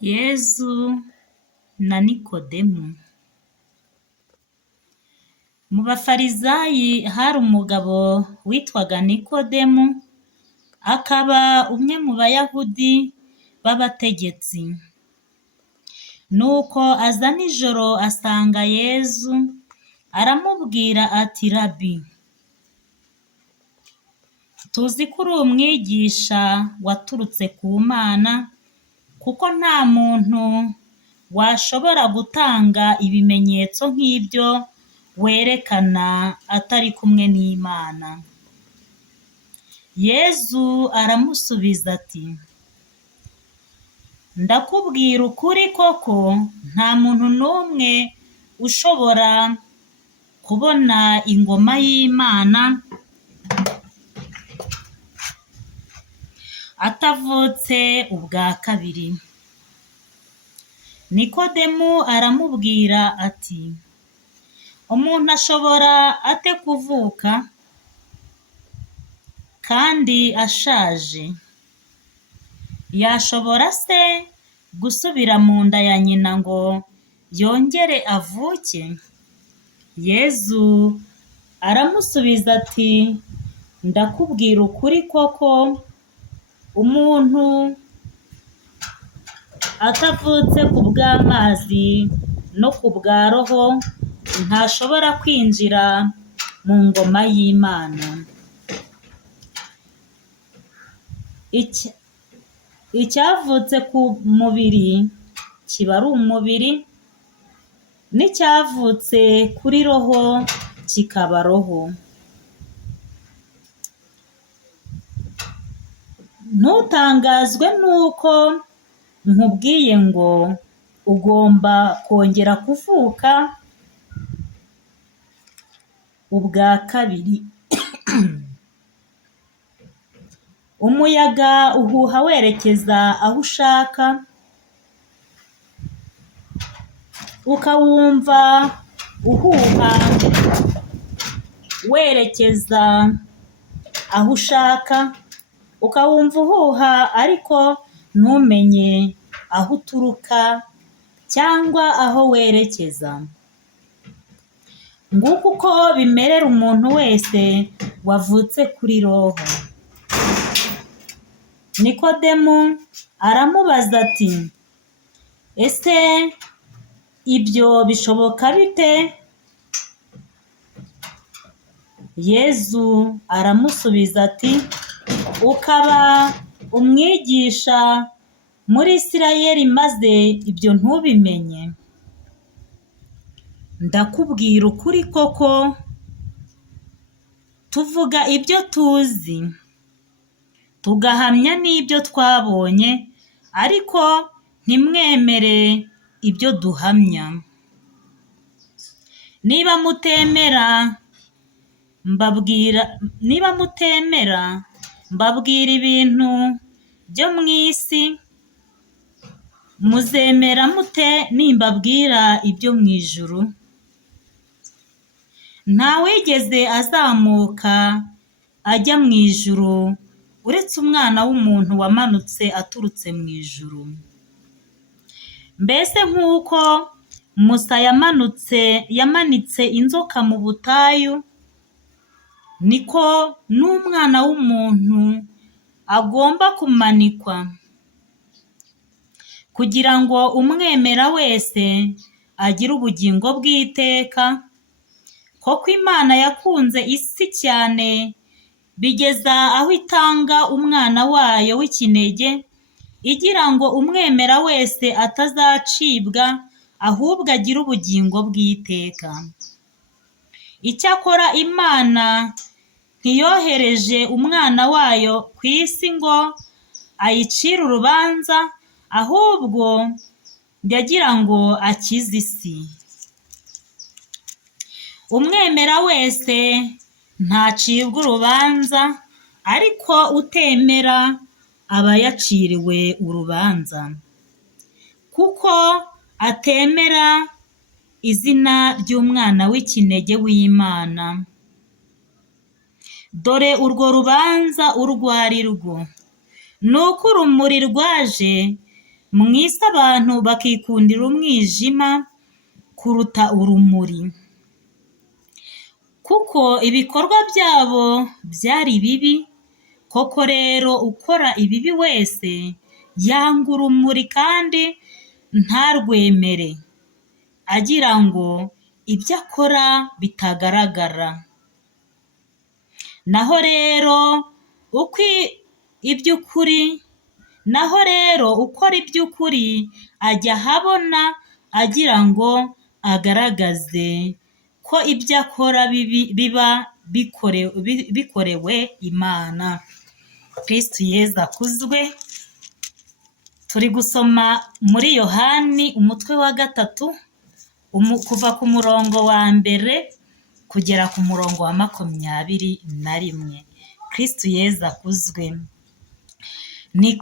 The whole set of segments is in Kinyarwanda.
Yezu na Nikodemu. Mu bafarizayi hari umugabo witwaga Nikodemu, akaba umwe mu bayahudi b'abategetsi. Nuko aza nijoro asanga Yezu, aramubwira ati Rabi, tuzi ko uri umwigisha waturutse ku Mana, kuko nta muntu washobora gutanga ibimenyetso nk'ibyo werekana atari kumwe n'Imana. Yezu aramusubiza ati, ndakubwira ukuri koko, nta muntu n'umwe ushobora kubona ingoma y'Imana atavutse ubwa kabiri. Nikodemu aramubwira ati, umuntu ashobora ate kuvuka kandi ashaje? Yashobora se gusubira mu nda ya nyina ngo yongere avuke? Yezu aramusubiza ati, ndakubwira ukuri koko, umuntu atavutse ku bw'amazi no ku bwa Roho ntashobora kwinjira mu ngoma y'Imana. Icyavutse ku mubiri kiba ari umubiri, n'icyavutse kuri Roho kikaba roho. Ntutangazwe nuko nkubwiye ngo ugomba kongera kuvuka ubwa kabiri. Umuyaga uhuha werekeza aho ushaka, ukawumva uhuha werekeza aho ushaka, ukawumva uhuha ariko ntumenye aho uturuka cyangwa aho werekeza. Nguko uko bimerera umuntu wese wavutse kuri Roho. Nikodemu aramubaza ati, ese ibyo bishoboka bite? Yezu aramusubiza ati, ukaba umwigisha muri Isirayeli maze ibyo ntubimenye? Ndakubwira ukuri koko, tuvuga ibyo tuzi, tugahamya n'ibyo twabonye, ariko ntimwemere ibyo duhamya. Niba mutemera mbabwira ibintu byo mu isi, muzemera mute nimbabwira ibyo mu ijuru? Nta wigeze azamuka ajya mu ijuru uretse Umwana w'umuntu wamanutse aturutse mu ijuru. Mbese nk'uko Musa yamanitse inzoka mu butayu, niko n'Umwana w'umuntu agomba kumanikwa, kugira ngo umwemera wese agire ubugingo bw'iteka. Koko Imana yakunze isi cyane bigeza aho itanga Umwana wayo w'ikinege, igira ngo umwemera wese atazacibwa, ahubwo agire ubugingo bw'iteka. Icyakora Imana ntiyohereje Umwana wayo ku isi ngo ayicire urubanza, ahubwo yagira ngo akize isi. Umwemera wese ntacibwa urubanza, ariko utemera aba yaciriwe urubanza, kuko atemera izina ry'Umwana w'ikinege w'Imana. Dore urwo rubanza urwo ari rwo, ni uko urumuri rwaje mu isi abantu bakikundira umwijima kuruta urumuri, kuko ibikorwa byabo byari bibi. Koko rero ukora ibibi wese yanga urumuri kandi ntarwemere, agira ngo ibyo akora bitagaragara. Naho rero ukora iby'ukuri ajya ahabona agira ngo agaragaze ko ibyo akora biba bikorewe Imana. Kristo Yezu akuzwe. Turi gusoma muri Yohani umutwe wa 3 kuva ku murongo wa 1 kugera ku murongo wa 21. Kristo Yezu akuzwe. Ni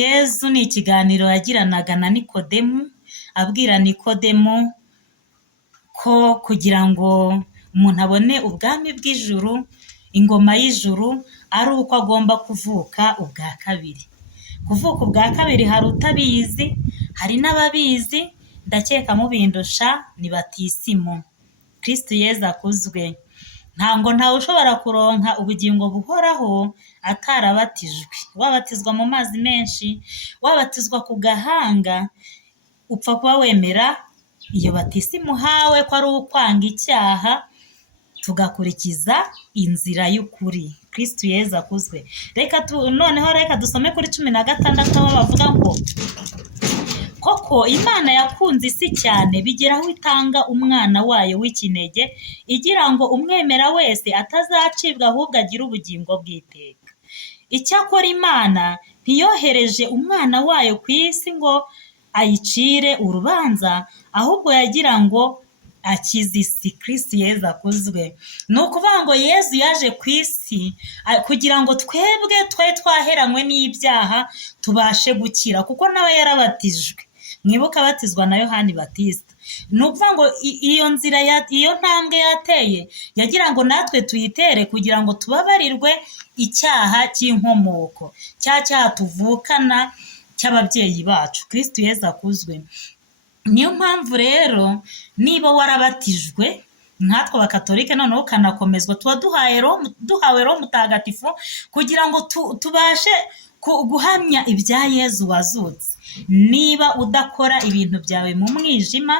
Yezu, ni ikiganiro yagiranaga na Nikodemu, abwira Nikodemu ko kugira ngo umuntu abone ubwami bw'ijuru, ingoma y'ijuru, ari uko agomba kuvuka ubwa kabiri. Kuvuka ubwa kabiri hari utabizi, hari n'ababizi, ndakeka mubindusha ni batisimu. Kristo Yezu akuzwe. Ntawe ushobora kuronka ubugingo buhoraho atarabatijwe. Wabatizwa mu mazi menshi, wabatizwa ku gahanga, upfa kuba wemera iyo batisimu uhawe ko ari ukwanga icyaha, tugakurikiza inzira y'ukuri. Kristo Yezu akuzwe. Noneho reka dusome kuri 16 aho bavuga ngo koko Imana yakunze isi cyane bigera aho itanga umwana wayo w'ikinege, igira ngo umwemera wese atazacibwa ahubwo agire ubugingo bw'iteka. Icyakora Imana ntiyohereje umwana wayo ku isi ngo ayicire urubanza, ahubwo yagira ngo akize isi. Kristo Yezu akuzwe. Ni ukuvuga ngo Yezu yaje ku isi kugira ngo twebwe twari twaheranywe n'ibyaha tubashe gukira, kuko nawe yarabatijwe. Mwibuka abatizwa na Yohani Batista. Ni ukuvuga ngo iyo nzira, iyo ntambwe yateye, yagira ngo natwe tuyitere kugira ngo tubabarirwe icyaha cy'inkomoko, cya cyaha tuvukana cy'ababyeyi bacu. Kristo Yezu akuzwe. Niyo mpamvu rero niba warabatijwe nkatwe abakatolike, noneho ukanakomezwa, tuba duhawe Roho Mutagatifu kugira ngo tubashe guhamya ibya Yezu wazutse. Niba udakora ibintu byawe mu mwijima,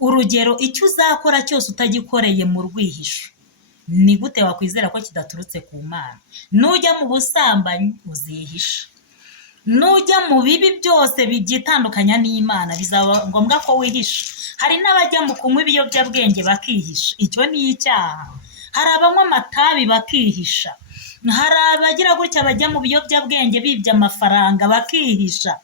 urugero icyo uzakora cyose utagikoreye mu rwihisho, ni gute wakwizera ko kidaturutse ku Mana? Nujya mu busambanyi uzihisha, nujya mu bibi byose byitandukanya n'Imana bizaba ngombwa ko wihisha. Hari n'abajya mu kunywa ibiyobyabwenge bakihisha, icyo ni icyaha. Hari abanywa amatabi bakihisha, hari abagira gutya bajya mu biyobyabwenge bibye amafaranga bakihisha.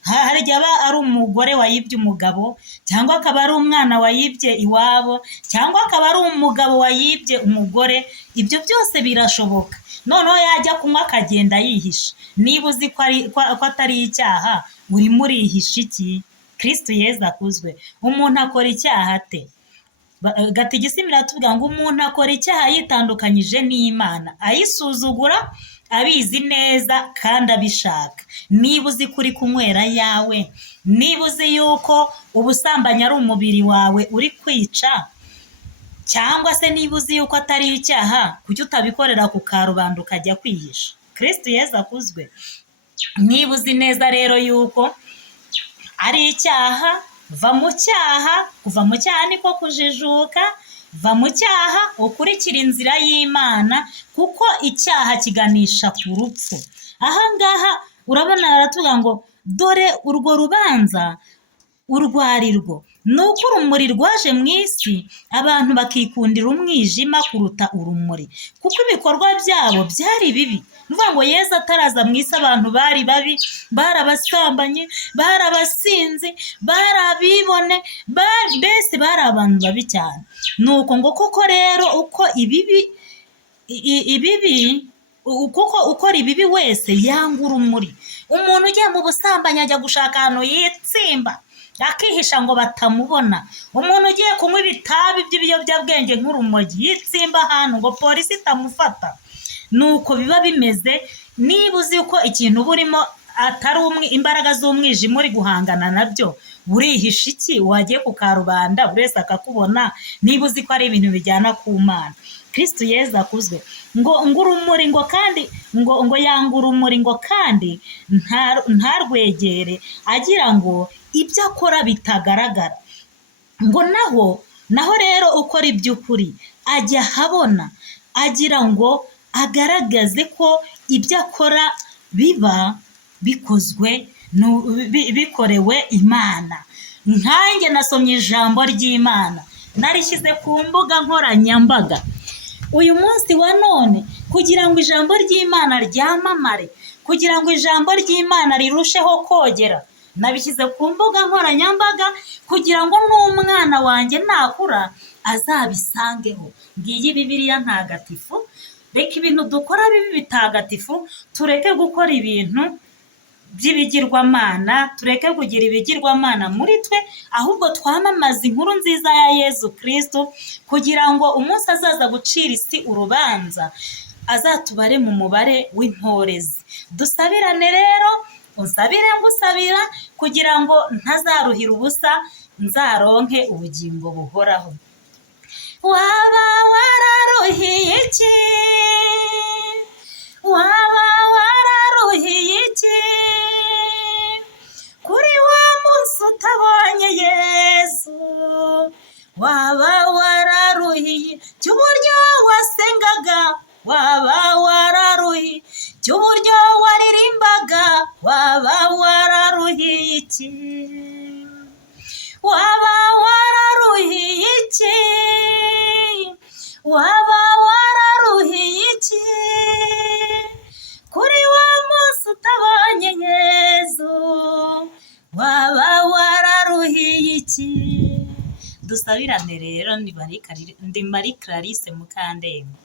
Hari igihe aba ari umugore wayibye umugabo, cyangwa akaba ari umwana wayibye iwabo, cyangwa akaba ari umugabo wayibye umugore. Ibyo byose birashoboka. Noneho yajya kunywa akagenda yihisha. Niba uzi ko atari icyaha, urimo urihisha iki? Kristo Yezu akuzwe. Umuntu akora icyaha ate? Gatigisimu iratubwira ngo umuntu akora icyaha yitandukanyije n'Imana, ayisuzugura, abizi neza kandi abishaka. Niba uzi kuri kunywera yawe, niba uzi yuko ubusambanyi ari umubiri wawe uri kwica, cyangwa se niba uzi yuko atari icyaha, kuki utabikorera ku karubanda ukajya kwihisha? Kristo Yezu akuzwe. Niba uzi neza rero yuko ari icyaha, va mu cyaha. Kuva mu cyaha niko kujijuka. Va mu cyaha ukurikira inzira y'Imana, kuko icyaha kiganisha ku rupfu. Aha ngaha urabona aratubwira ngo dore urwo rubanza urwo ari rwo, ni uko urumuri rwaje mu isi, abantu bakikundira umwijima kuruta urumuri, kuko ibikorwa byabo byari bibi. Ni ukuvuga ngo Yezu ataraza mu isi abantu bari babi, bari abasambanyi, bari abasinzi, bari abibone, mbese bari abantu babi cyane. Ni uko ngo koko rero uko kuko ukora ibibi wese yanga urumuri. Umuntu ugiye mu busambanyi ajya gushaka ahantu yitsimba akihisha ngo batamubona. Umuntu ugiye kunywa ibitabi by'ibiyobyabwenge nk'urumogi yitsimba ahantu ngo polisi itamufata. Nuko biba bimeze. Niba uzi ko ikintu uba urimo atari imbaraga z'umwijima uri guhangana nabyo, urihisha iki? Wagiye ku karubanda buri wese akakubona, niba uzi ko ari ibintu bijyana ku Mana. Kristo Yezu akuzwe. Ngo urumuri ngo kandi ngo yanga urumuri ngo kandi ntarwegere agira ngo ibyo akora bitagaragara. Ngo naho rero ukora iby'ukuri ajya ahabona agira ngo agaragaze ko ibyo akora biba bikozwe bikorewe Imana. Nkanjye nasomye ijambo ry'Imana, narishyize ku mbuga nkoranyambaga uyu munsi wa none kugira ngo ijambo ry'Imana ryamamare, kugira ngo ijambo ry'Imana rirusheho kogera. Nabishyize ku mbuga nkoranyambaga kugira ngo n'umwana wanjye nakura azabisangeho. Ngiyi Bibiliya ntagatifu. Reka ibintu dukora bibe bitagatifu, tureke gukora ibintu by'ibigirwamana, tureke kugira ibigirwamana muri twe, ahubwo twamamaza inkuru nziza ya Yezu Kristo, kugira ngo umunsi azaza gucira isi urubanza azatubare mu mubare w'intorezi. Dusabirane rero, unsabire ngusabira, kugira ngo ntazaruhira ubusa, nzaronke ubugingo buhoraho. Waba wararuhiye iki? Waba wararuhiye iki? Kuri wa munsi utabonye Yesu, waba wararuhiye cy'uburyo wasengaga, waba wararuhiye cy'uburyo waririmbaga, waba wararuhiye iki? Waba wararuhiye iki? Waba wararuhiye iki? Kuri wa munsi utabonye Yezu, waba wararuhiye iki? Dusabirane rero. Ndi Marie Clarisse Mukandenge.